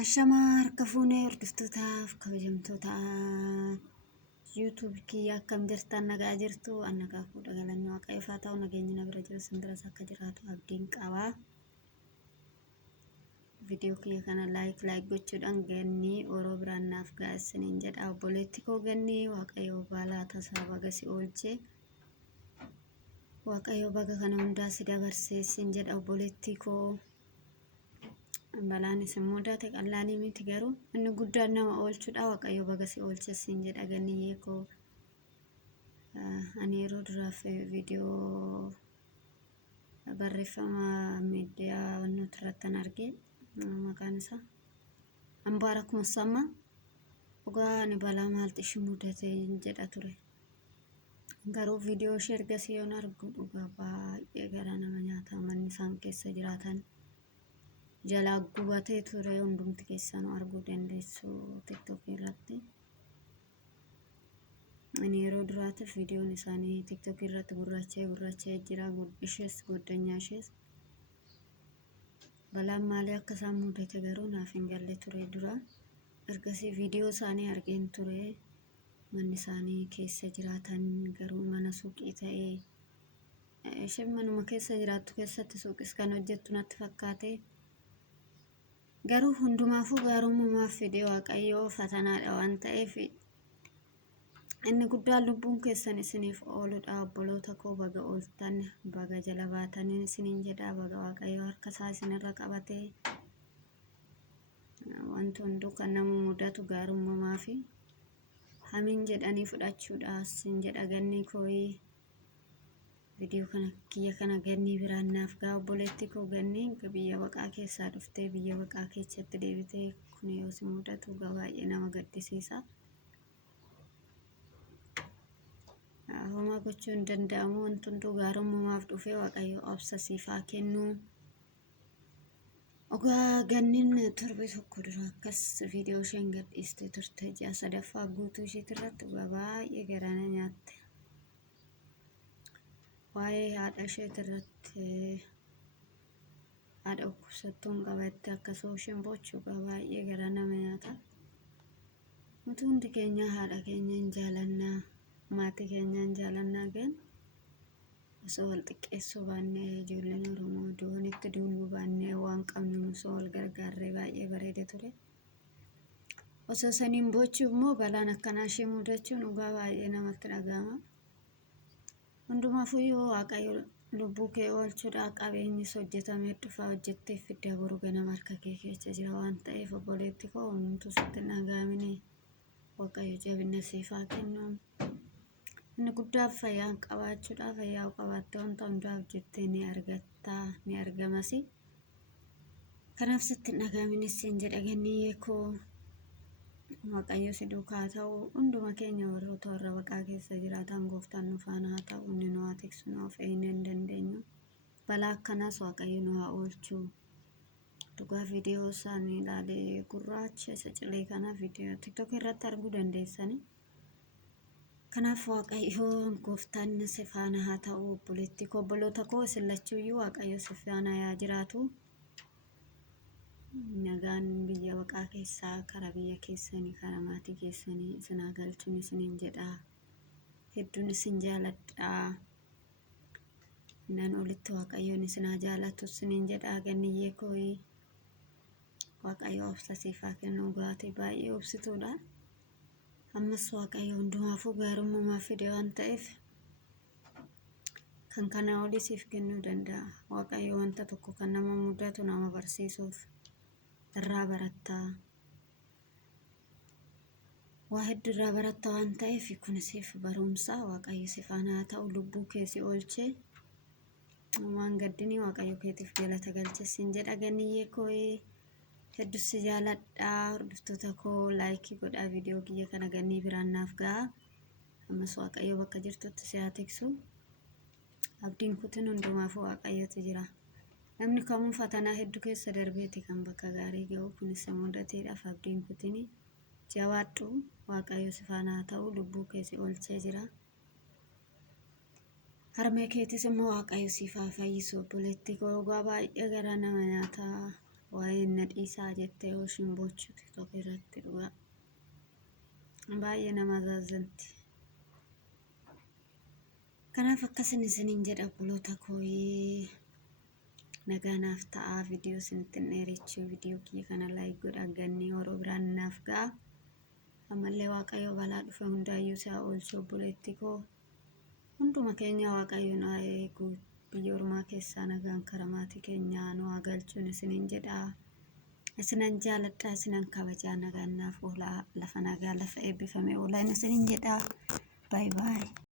Ashamaa harka fuunee hordoftotaaf kabajamtoota YouTube kiyya akkam jirtan nagaa jirtu annagaa fuudha galanni waaqayyoof haa ta'u nageenyi na bira jiru sindiras akka jiraatu abdiin qaba. Viidiyoo kiyya kana like gochuudhaan gannii oroo biraan naaf gaasiniin jedha obboleetti koo gannii waaqayyoo baalaa tasaa baga si oolche waaqayyoo baga kana hundaa si dabarsee sin jedha obboleetti koo. Balaan isin mudate qal'aanii miti garuu inni guddaan nama oolchuudha waaqayyo baga si oolches sin jedha ganniyyee koo. Ani yeroo duraaf viidiyoo barreeffama miidiyaa wantoota irratti argee maqaan isaa Ambaarak Musammaa dhugaa ani balaa maalti ishi mudate jedha ture. Garuu viidiyoo ishee ergasii yoon argu dhugaa baay'ee garaa nama nyaata manni isaan keessa jiraatan. Jalaa gubatee ture hundumti keessan arguu dandeessu TikTok irratti. Ani yeroo duraatiif viidiyoon isaanii TikTok irratti gurraacha'ee jira ishees goddanyaa ishees. Balaan maalii akka isaan mudate garuu naaf hin galle ture dura. Ergasii viidiyoo isaanii argeen ture manni isaanii keessa jiraatan garuu mana suuqii ta'ee isheen manuma keessa jiraattu keessatti suuqis kan hojjettu natti fakkaate. Garuu hundumaafuu gaarummaaf fedhii waaqayyoo fatanaadha waan ta'eef inni guddaan lubbuun keessan isiniif ooludha obboloota koo baga ooltan baga jala baatanii isiniin jedha baga waaqayyoo harka isaa isinirra qabatee wanti hunduu kan nama mudatu gaarummaa fi hamiin jedhanii fudhachuudha sin jedha gannii kooyi. Viidiyoo kana kiyya kana gannii biraan naaf gaa obboleetti koo gannii biyya baqaa keessaa dhuftee biyya baqaa keessatti deebitee kun yoo si mudatu baay'ee nama gaddisiisa. Homaa gochuu hin danda'amu wanti hunduu gaarummaaf dhufee waaqayyo obsa siif haa kennu. Ogaa ganniin torbe tokko dura akkas viidiyoo isheen gadhiiste turte ji'a sadaffaa guutuu isheetti irratti baay'ee garaana nyaatte. Waa'ee haadha isheetti irratti haadha dhukkubsattuun qabatte akkasuma isheen bochuu baay'ee garaa nama nyaata. Nuti hundi keenya haadha keenya hin jaalannaa maatii keenya hin jaalannaa gan osoo wal xiqqeessuu baannee ijoolleen Oromoo doonitti duunuu baannee waan qabnu osoo wal gargaarree baay'ee bareeda ture. Osoo saniin bochuu immoo balaan akkanaa ishee mudachuun dhugaa baay'ee namatti dhagahama. Hundumaafuu yoo waaqayyo lubbuu kee oolchuudhaa qabeenyis hojjetamee dhufa hojjettee fidda boru ganama harka kee keessa jira waan ta'eef obboleetti koo hundumtuu sitti dhagahamini waaqayyo jabina siif haa kennu. Inni guddaa fayyaa qabaachuudhaa fayyaa qabaattee wanta hundaaf jettee ni argatta ni argamas. Kanaaf sitti dhagahamini sin jedha ganniyyee koo. Waaqayyo si duukaa ta'u hunduma keenya warra baqaa keessa jiraatan gooftaan nu faana haa ta'u inni nu haa tiksu nuuf eenyu hin dandeenyu. Balaa akkanaas waaqayyo nu haa oolchu. Dhugaa viidiyoo isaanii ilaalee gurraacha isa cilee kana viidiyoo TikTok irratti arguu dandeessani. Kanaaf waaqayyo gooftaan si faana haa ta'u obboleetti koo obboloota koo isin lachuuyyuu waaqayyo si faana haa jiraatu. Nagaan biyya baqaa keessaa karaa biyya keessanii karaa maatii keessanii isin haa galchuun isiniin jedha. Hedduun isin jaaladha. Nan olitti waaqayyoon isin haa jaalatu isiniin jedha ganniyyee kooyi. Waaqayyo obsa siif haa kennu dhugaatii baay'ee obsituudha. Ammas waaqayyo hundumaafuu gaarummaa fide waan ta'eef kan kana olii siif kennuu danda'a. Waaqayyo wanta tokko kan nama mudatu nama barsiisuuf irraa baratta. Waa hedduu irraa baratta waan ta'eef kunisiif barumsa waaqayyo si faana haa ta'u lubbuu kee si oolchee waan gaddinii waaqayyo keetiif galata galches sin jedha ganniyyee kooyi. Hedduu si jaaladha hordoftoota koo laayikii godhaa viidiyoo kiyya kana gannii biraan naaf ga'a. Ammas waaqayyo bakka jirtutti si haa tiksu. Abdiin kutin hundumaafuu waaqayyotu jira. Namni kamuu fatanaa hedduu keessa darbeeti kan bakka gaarii ga'u kunis mudateedhaaf abdiin kutini jawaadhu waaqayyo si faana haa ta'u lubbuu kee si oolchee jira. Harmee keetis immoo waaqayyo siif haa fayyisu obboleetti koo baay'ee garaa nama nyaata. Waa'ee inni dhiisaa jettee ooshin bochuuti tokko irratti dhugaa. Baay'ee nama azaazanti. Kanaaf akkasin isiniin jedha obboloota kooyee. Nagaanaaf ta'aa viidiyoo isinitti dheerechuu viidiyoo kiyya kana laayik godhaa ganni yeroo biraan naaf ga'a. Ammallee Waaqayyo balaa dhufe hundaayyuu isaa oolchuu obboleetti koo. Hunduma keenya Waaqayyoon haa eegu. Biyya ormaa keessaa nagaan karaa maatii keenyaa nu haa galchuun isiniin jedha. Isinan jaaladha, isinan kabajaa, nagaan naaf oolaa, lafa nagaa lafa eebbifame oolaan isiniin jedha. Bye bye.